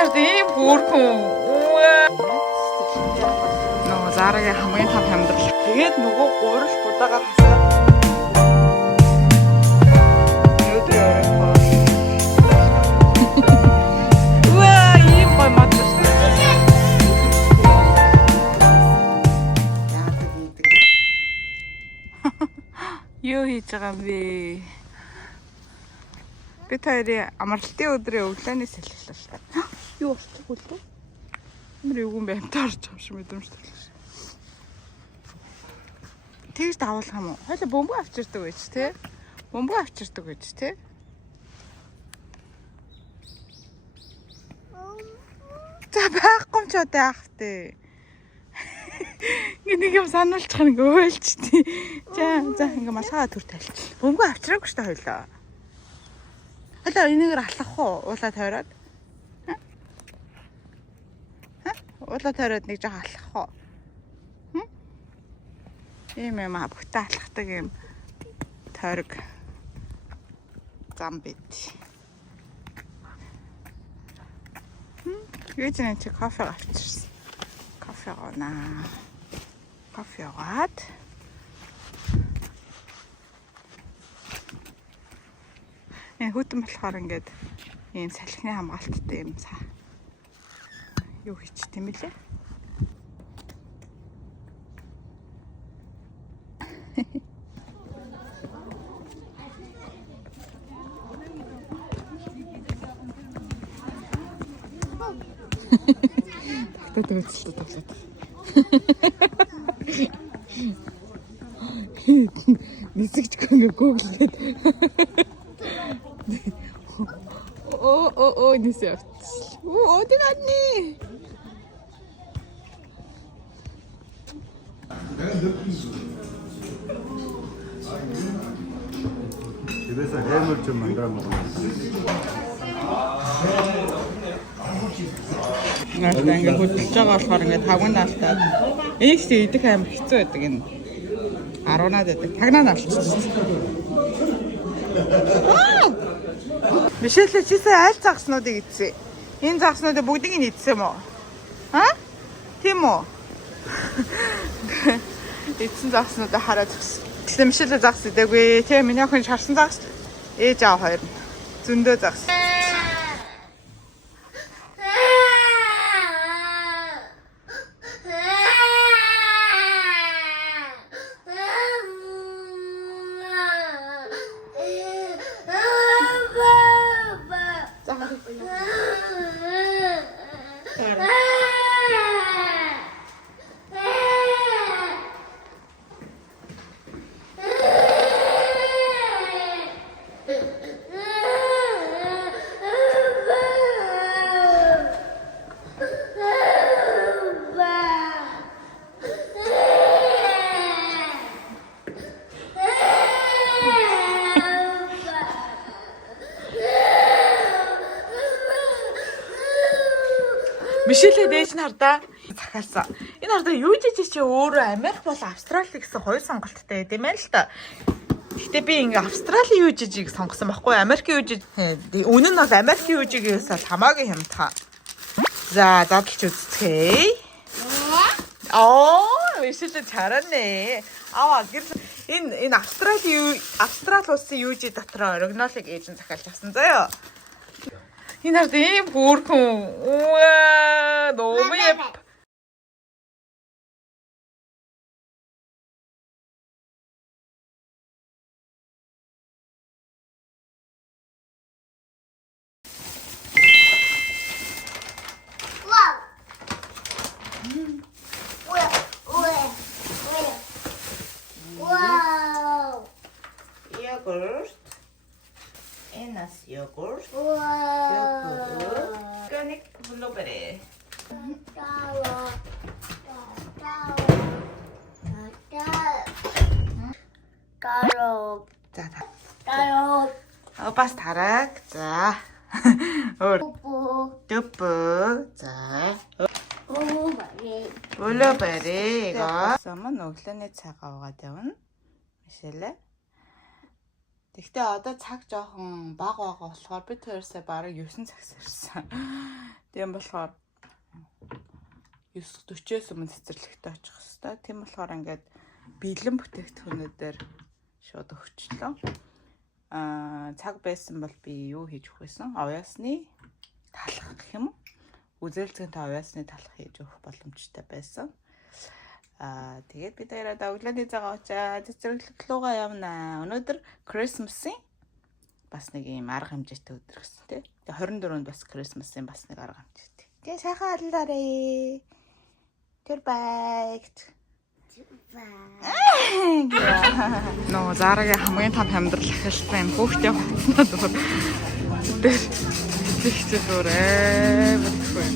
нар ийм хөөрхөн. Нөгөө Зарагийн хамгийн том хямдрал. Тэгээд нөгөө гурил будаагаар хасаад өдөр өрөхгүй. Ваа, ийм гой мод. Юу хийж байгаа юм бэ? Бид хоёрын амралтын өдрийн өглөөний салхилал. Юу болчихгүй л үү? Ямар юу юм бэ? Амтаарч байгаа юм мэдрэмжтэй. Тэгж давуулах юм уу? Хойло бөмбөг авчирдаг байж тээ. Бөмбөг авчирдаг байж тээ. За байхгүй ч одоо яах вэ? Нэг юм сануулчих нэг өөлчтэй. За ингээ малгайгаа төр тайлч. Бөмбөг авчираагүй шүү дээ хойлоо. Хойлоо энийгээр алхах уу? Уулаа тойроод. Уулаа тойроод нэг жоо алхах уу? Ийм юм бүгтээ алхахдаг юм тойрог зам бит. Юу ч нэг кофе авчирсан. Кофе гоонаа. Кофе аваад энэ хөтөн болохоор ингээд ийм салхины хамгаалттай юм цаа. Юу хийчих тийм билээ? Тагтаад үзэлтэй тоглоод. Нисэгч ингээ гуглээд. Оо нисэж. Оо тэгани. 집에서 햄을 좀 만들어 먹으면 Ингээ хөдөлж байгаа болохоор ингээ тавган наалтаад энийг ч идэх аим хэцүү байдаг энэ 10-наад байдаг. Тагнаа наалчихсан. Мишель чисээ аль загснуудыг идсэн? Энэ загснуудыг бүгдийг нь идсэн юм уу? Тийм үү? Идсэн загснуудыг хараад өгсөн. Тэгсэн Мишель загс идээгүй. Тэгээ миний охин шарсан загс ээж аав хоёр нь зөндөө загс. Мишель дээж нь хардаа захиалсан. Энэ хардаа юу жиж чи өөрөө Америк бол Австрали гэсэн хоёр сонголттой байд юм байна л та. Гэтэ би ингээ Австралийн юу жижиг сонгосон байхгүй Америкийн юу жиж. Үнэн нь бол Америкийн юу жигээс хамаагүй юм та. За дагч үзцгээе. Мишель 잘하네. Энэ Австрали улсын юу жиж дотроо оригиналыг ээж нь захиалж авсан заяа. Энэ хард ийм хөөрхөн. Уаа, 너무 예뻐. Wow. Yogurt. Enas yogurt. Organic blueberry. Carrot. 자, 다. Carrot. 오빠스 다락. 자. 두부. 자. 블루베리 이거. 썸은 오글레네 차가 오가 되온. Мишель. Гэхдээ одоо цаг жоохон бага болохоор бид хоёрсаа бараг 9 цагс ирсэн. Тийм болохоор 9:40-с өмнө цэцэрлэгтээ очих хэвээр. Тийм болохоор ингээд бэлэн бүтээгдэхүүнүүдээр шууд өгчлөө. Цаг байсан бол би юу хийж өгөх байсан? Овёсны талах гэх юм уу? Үзэлцгэнтэй овёсны талах хийж өгөх боломжтой байсан. Тэгээд бид хоёроо өглөөний цагаа очоод цэцэрлэг руугаа явнаа. Өнөөдөр Christmas-ийн бас нэг юм арга хэмжээтэй өдөр гэсэн тий. Тэгээд 24-нд бас Christmas-ийн бас нэг арга хэмжээтэй. Тэгээд сайхан алдараа. Тэр байгт. Нөө Зарагийн хамгийн том хямдрал ахилсан юм хүүхдээ хоцноо зүгээр. Зихцэлүүрээ бодхгүй.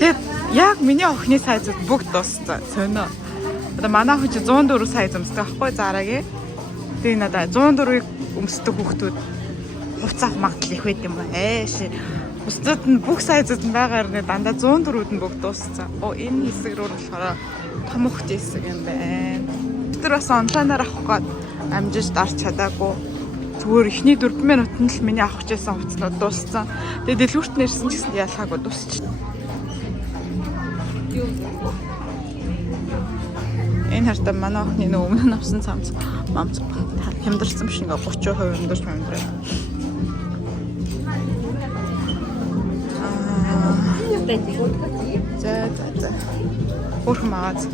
Тэгээд яг миний охины сайзууд бүгд дууссан. Сонио. Одоо манай хүн 104 сайз өмсдөг аахгүй Зарагийн. Тэгээд надад 104-ийг өмсдөг хүүхдүүд хуцаах магадлал их байд юм ба. Бусдад нь бүх сайзууд нь байгаа хэрнээ дандаа 104-үүд нь бүгд дууссан. Энэ хэсэг рүү болохоор том хөхт хэсэг юм байна. Тэр бас онлайнаар авах гээд амжиж дарч чадаагүй. Зүгээр эхний 4 минутанд л миний авах гэсэн хувцснууд дууссан. Тэгээд дэлгүүрт нэрсэн ч гэсэн ялгаагүй дуусчихсан. Энэ хартаа манай охины нөө өмнө авсан цамц мамц хямдарсан биш ингээ 30% хямдарч хямдраа. За. Хөрх магаз.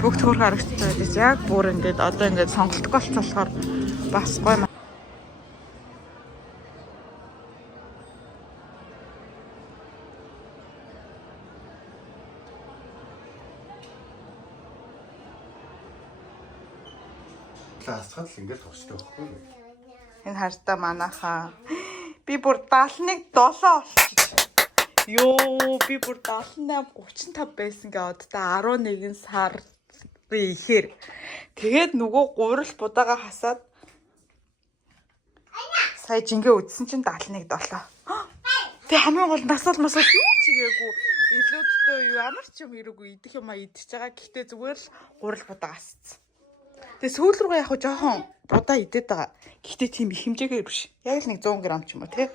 Бүгд хөрх харагдчихсан байдаг. Яг бүр ингээд одоо ингээд сонголтгүй болцоолохоор бас гоё. Асгал ингээд туршдаг байхгүй юу? Энэ хартаа манайхаа би бүр 71 7 болчих. Йоо би бүр 78 35 байсан гээ оддоо 11 сар би ихээр. Тэгээд нөгөө гурал будаага хасаад сая жингээ үдсэн чинь 71 7. Тэг хамгийн гол насаал масаал юу чигээгүй. Илүүдтэй юу ямар ч юм хэрэггүй идэх юм идчихэж байгаа. Гэхдээ зүгээр л гурал будаага хасцсан. Тэгээ сүүл рүүгээ яг жоохон будаа идээд байгаа. Гэхдээ тийм их хэмжээгээр биш. Яг л нэг 100 г ч юм уу тий.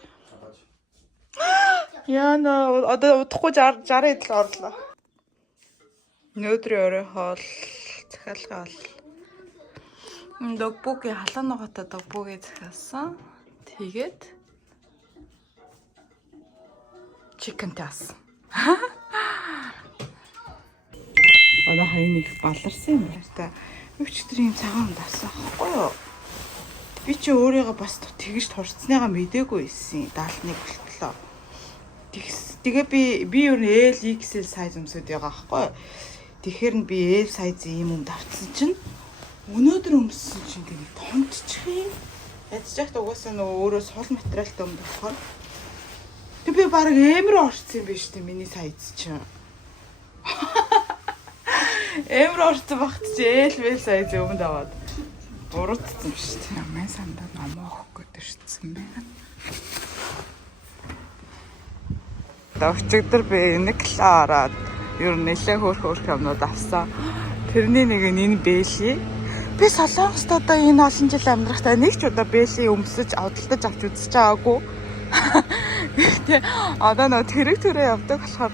Яна одоо удахгүй 60 идэл орлоо. Өнөөдрийн орой хоол захиалга бол догбугийн халаан ногоотой догбугийн захиалсан. Тэгээд chicken tas. Манай хаяны их баларсан юм байна та. Өчигдрийн цагаан давсан аахгүй юу? Би чи өөрийгөө бас тэгж турцсныгаа мдээгүй байсан. 71 болтлоо. Тэгээ би ер нь L XL size өмсөд байгаа аахгүй юу? Тэгэхээр нь би L size ийм юм давтсан чинь өнөөдөр өмссөн чинь тэгээ томтчих юм. Ядчихт угаасаа нөгөө өөрөө сул материалтай юм болохоор тэг би баг эмэр орцсон юм биш үү миний size чинь. Эмэр орцсон багт чи L size өмд аваад буруудсан биш үү? Ямын сандаа номоо өгөх гээд ирсэн байна. Өчигдөр би нэг кило ороод ер нь нэлээ хөөх юмнууд авсан. Тэрний нэг нь энэ бэли. Би Солонгост одоо энэ олон жил амьдрахтаа нэг ч удаа бэли өмсөж авдалтаж авч үзэж байгаагүй. Гэтэ одоо нөө тэрэг төрөө явдаг болохоор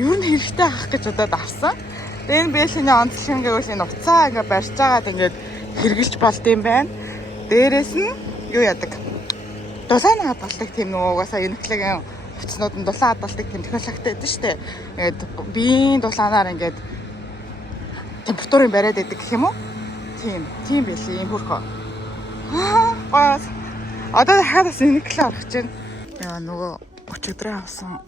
ер нь хэрэгтэй авах гэж удаад авсан. Тэгээ энэ бэлиний онцлог гэвэл энэ уцаа ингээ барьж байгаад ингээд хэрглэж болд юм байна. Дээрээс нь юу яадаг? Дулаан хадгалдаг тийм нөгөө угаасаа энэхлэгийн хуцнууд нь дулаан хадгалдаг тийм технологитой байдаг шүү дээ. Ингээд биеийн дулаанаар ингээд температурын бариад байдаг гэх юм уу? Тийм бэлий юм хөрхөө. Гоо. Одоо дахиад бас 1 кг орох чинь. Яа нөгөө 30 өдрөө авсан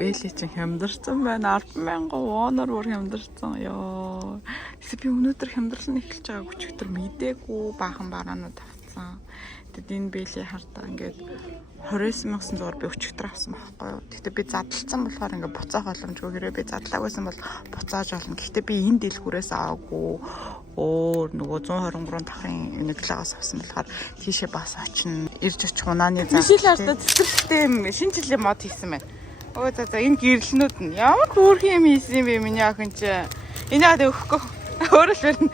бэлий чинь хямдарсан байна. 10,000 воноор бүр хямдарсан. Ёо. Би өнөөдөр хямдрлан эхэлж байгааг өчигдөр мэдээгүй баахан бараанууд авсан. Тэгэд энэ бэлий хартаа ингээд 29,600 би өчигдөр авсан байхгүй юу. Гэхдээ би задлцсан болохоор ингээд буцаах боломжгүй хэрэг би задлаагүйсэн бол буцааж олно. Гэхдээ би энэ дэлгүүрээс аваагүй. Нөгөө 123 дахин нэг лагаас авсан болохоор тийшээ бас очно. Ирж очих унааны зам. Жишээл хартаа цэцэрлэгтэй шинэ жилийн мод хийсэн байна. Өө за энэ гэрлэнүүд нь ямар хөөрхөн юм хийсэн юм бэ миний охин чи. Энэ яагаад өгөхгүй. Өөрөө л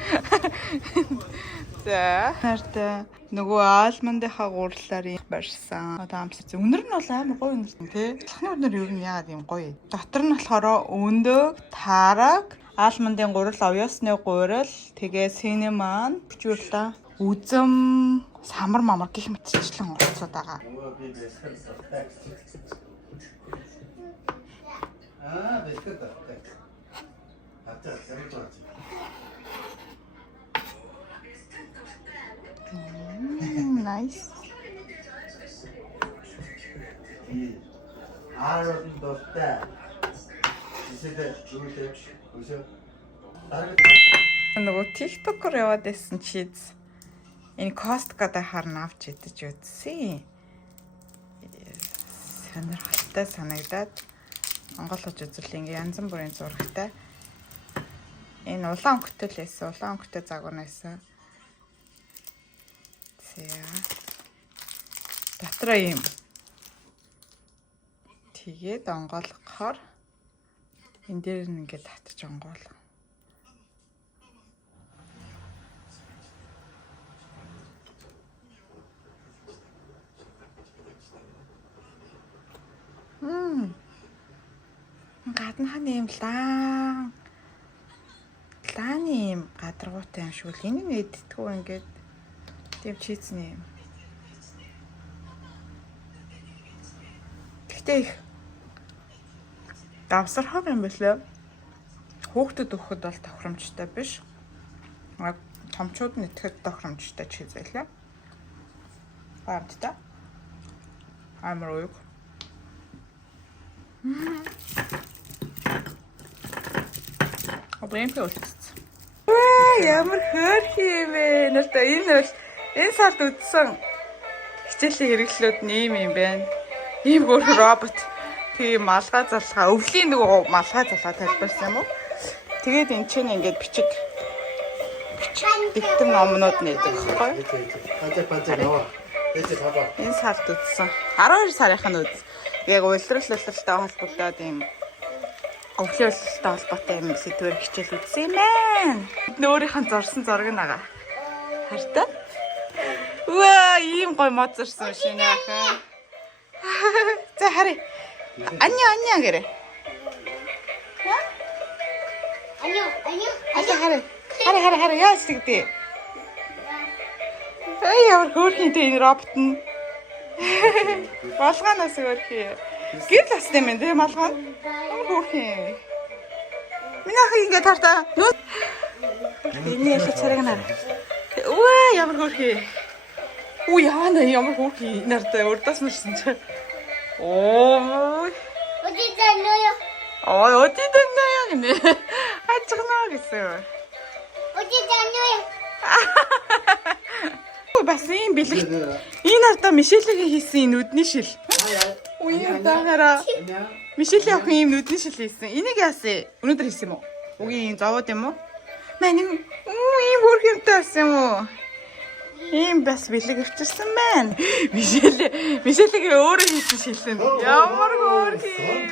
За хартай нөгөө аалмандынхаа гурлаар юм барьсан. Одоо амс өнөр нь бол амар гоё өнөр тий. Талхны өнөр ер нь яагаад юм гоё. Дотор нь болохоор өндөг, таараг, аалмандын гурил, овёсны гурил, тэгээ синеман, бичүүлээ. Үзэм, самар мамар гэх мэтчлэн орцоод байгаа. бэлтгэл тавтай. Хатаа ямар ч юм. Nice. Ааron дуртай. Эсвэл юутэй өсөө. Нөгөө TikTok-оор яваад байсан чиз. Энэ Costco-д харна авч идэж үзсэн. Сонирхолтой санагдаад Монголч үзэл ингээ янз бүрийн зурагтай. Энэ улаан өнгөтэй л байсан. Улаан өнгөтэй загварнайсан. Дотроо юм. Тэгээд онгойлгохоор энэ дээр ингээд татж онгойлго. Гадна хань юм лааны юм гадаргуутай юм шүү л. Энийг эддэггүй ингээд тийм чийцний юм. Гэхдээ их давсархаг юм байна лээ. Хүүхдэд өгөхөд бол тохиромжтой биш. Томчууд нь идэхэд тохиромжтой чиз байлаа. Гайхалтай. Амар уу. Обрем пёлтс. Ямар хөөрхий юм бэ? Нэртэ энэ бол энэ сард үдсэн хичээлийн хэрэглүүд нэм юм байна. Ийм өөр робот тийм малгай залгаа, өвлийн нөгөө малгай залгаа тайлбарсан юм уу? Тэгээд эн чинь ингээд бичиг дэвтэр номнууд нээдэг байхгүй? Бажаа наваа. Эцэг хабаа. Энэ сард үдсэн 12 сарын нь үз. Яг улиралтай холбогдоод ийм өвлийн улиралтай холбоотой юм сэдвэр хичээл үзсэн юм байна. Өөрийнх нь зурсан зураг нь агаа. Хартай? Ваа, ийм гой мод зурсан шинэ ахаа. За харъя. Анья гэрэ. Харъя. Яа стигдээ. Ай ямар хөөрхөнтэй энэ робот нь. Малгаанаас хөөрхий. Гэр ластай юм дээ малгаан. Хөөрхий. Миний ах ингэ тартаа. Энэ яг цараг наа. Үе ямар хөөрхий. Үе яана ямар хөөрхий нартай урдаас нэрсэн чи. Оо. Өдидэнэ гинэ. Ачгнаа гэсэн. Бас юм бэлэг. Энэ ардаа Мишелийн хийсэн нүдний шил. Үе даагаараа. Мишелийн охин юм нүдний шил хийсэн. Энийг яасан? Өнөөдөр хийсэн юм уу? Үгийн зовоод юм уу? Мань ийм хөрхөнтэй байсан юм уу? Ийм бас бэлэг өвчсөн байна. Мишелийг өөрөө хийсэн шилсэн. Ямар хөөрхий.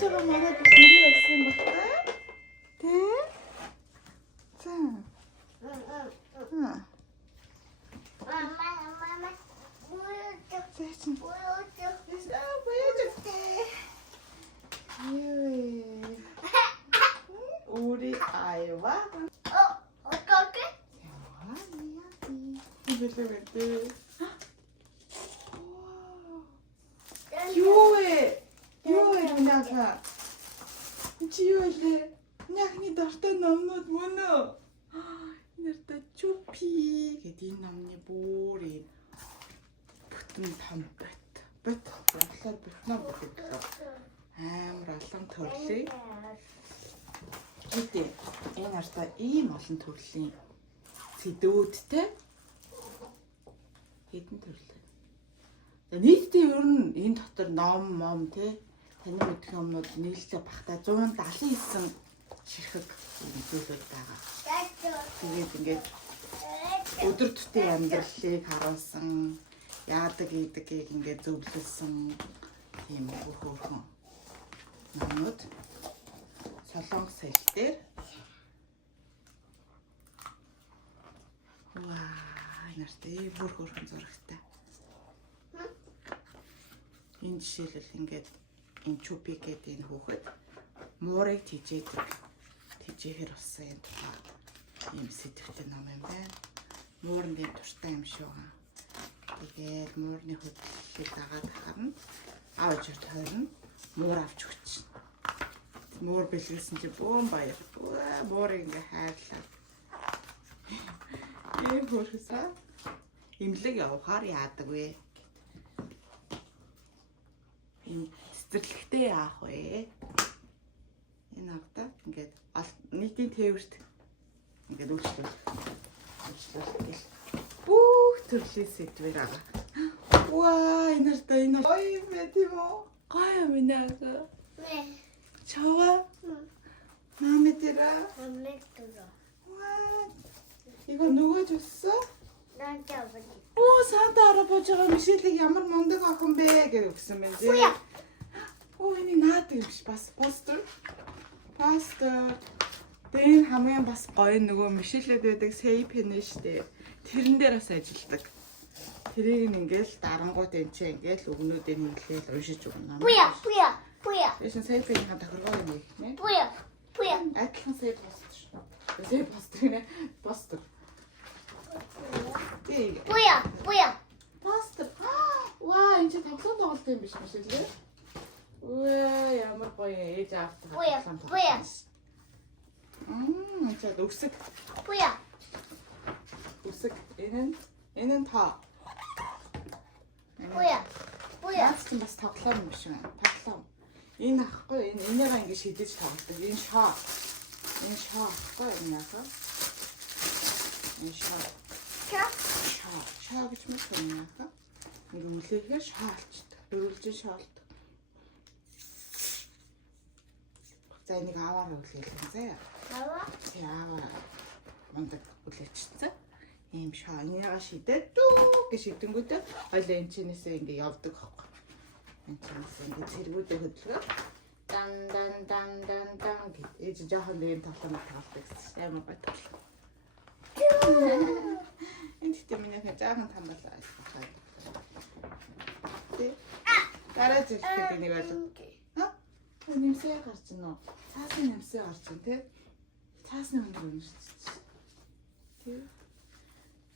Чага манай бас нэр байсан байна. Тэ? За. Ури айва. Бэлэвэрдээ. Юу яа. Чиёлээ. Няхны дортой номнууд мөн үү? Нэртэй чупи гэдэг энэ номны бүр юм. Бүтэн том бот болохоор бүтнээ бүтэглээ. Амар олон төрлийн. Гэтэ энэ артаа ийм олон төрлийн сэдвүүдтэй хэдэн төрлөө. За нийтдээ ер нь энэ дотор ном те таны мэдэх юмнууд нийлэлээ багтаа 179 ширхэг зүйлүүд байгаа. Тэгээд ингээд өдөр тутмын амьдралыг харуулсан яадаг ийдгийг ингээд зөвлөсөн тийм хөөрхөн номнууд солонгос хэл дээр нартай бүр хөрхөн зурагтай. Энэ жишээлбэл ингээд энэ чупи гэдэг энэ хүүхэд муурыг тижээхэр болсон юм тухай ийм сэтгэвтэй ном юм байна. Муурны туртай юм шүү. Тэгээд муурны хөдлөлийг дагаад харна. Аавч тойрно. Муур авч өгч. Муур бэлгэлсэн чи бөөн баяр. Муурыг ингээ хайрлаа. Ийм хөрхсаа имлэг явахаар яадаг вэ? Ийм цэцэрлэгтэй яах вэ? Энэ авда ингээд нийтийн тээвэрт ингээд үйлчлүүлэх. Бүх төрлийн сэдвэр байгаа. Ваа, энэ ой мэдээ. Гай минага. 네. 좋아? 마음에 들어? 마음에 들어. 와, 이거 누가 줬어? 나한테 아버지. 오, 산타 할아버지가 미실리기 ямар мундаг охин бэ гэж өгсөн байна зэ. Уя. Оо, энэ наад юм шиг бас постэр. Дэн хамгийн бас гоё нөгөө мишэлэд байдаг сейп хийнэ штэ. Тэрэн дээр бас ажилдаг. Тэрийг ингээл дарангууд энэ чи ингээл өгнүүдээ нийлээл уншиж өгнө. 뿌야. Тэшин сейп хийнэ тохиргоо юм их нэ. 뿌야. Адилхан сейп постэр. Сейп постэр нэ. Постэр. Тий. 뿌야. Постэр. Ваа, энэ чи тоглоом тоглолт юм биш мишэлээ. Уаа, ямар гоё ээж аавтай. 뿌야. За үсэг. 뿌야. Үсэг. Энэ нь та. 뿌야. Наац чинь бас тоглоом юм шиг байна. Тоглоом. Энэ ахгүй энийгээ ингэ шидэж тоглодог. Энэ шоо. Ахгүй энэ яах вэ? Энэ шоо. Шоо гэж мэт юм яах вэ? Ингээ үлээхээр шоо болчтой. Дөрвөлж шоолдог. За энийг аваар үлээх зэ. 나와. Яаваа мундаг үлээчихсэн. Ийм шоо энийгээ шидээд дүү гэж шидэнгүүтээ хоёлаа энэ чинээсээ ингээ явдаг аахгүй. Энэ чинээсээ ингээ цэргүүдээ хөдөлгөө. Дан гэж ээж жоохон ийм тоглоом тоглодог гэсэн. Амар гоё тоглоом. Энэ тийм миний жоохон тамбалаа. Тэ. Дараа зүйлхэд энийг ойлоо. Нэмсээ гарч гэнэ үү? Цаасны нэмсээ гарч гэнэ тий? Цаасны өндөр үнэрч. Тий.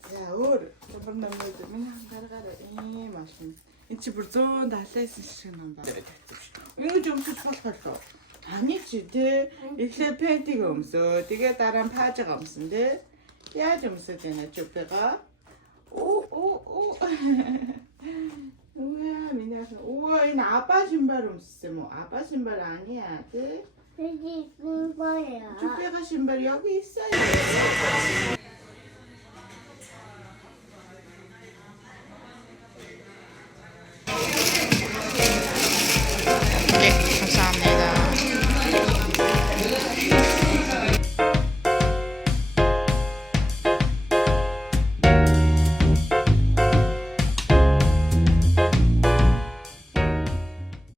За өөр ямар номууд миний гаргаараа ийм машин. Энд чи бүр 179 шиг ном байна. Юу ч өмсөж болохгүй. Таны чи тий? Эхлээ пентиг өмсөө. Тэгээ дараа нь паажгаа өмсөн тий? Яаж өмсөж байна ч үпэга? Оо. 우와, 이 아빠 신발 없었어. 뭐 아빠 신발 아니야, 네? 여기 있는 거야. 주배가 신발 여기 있어요.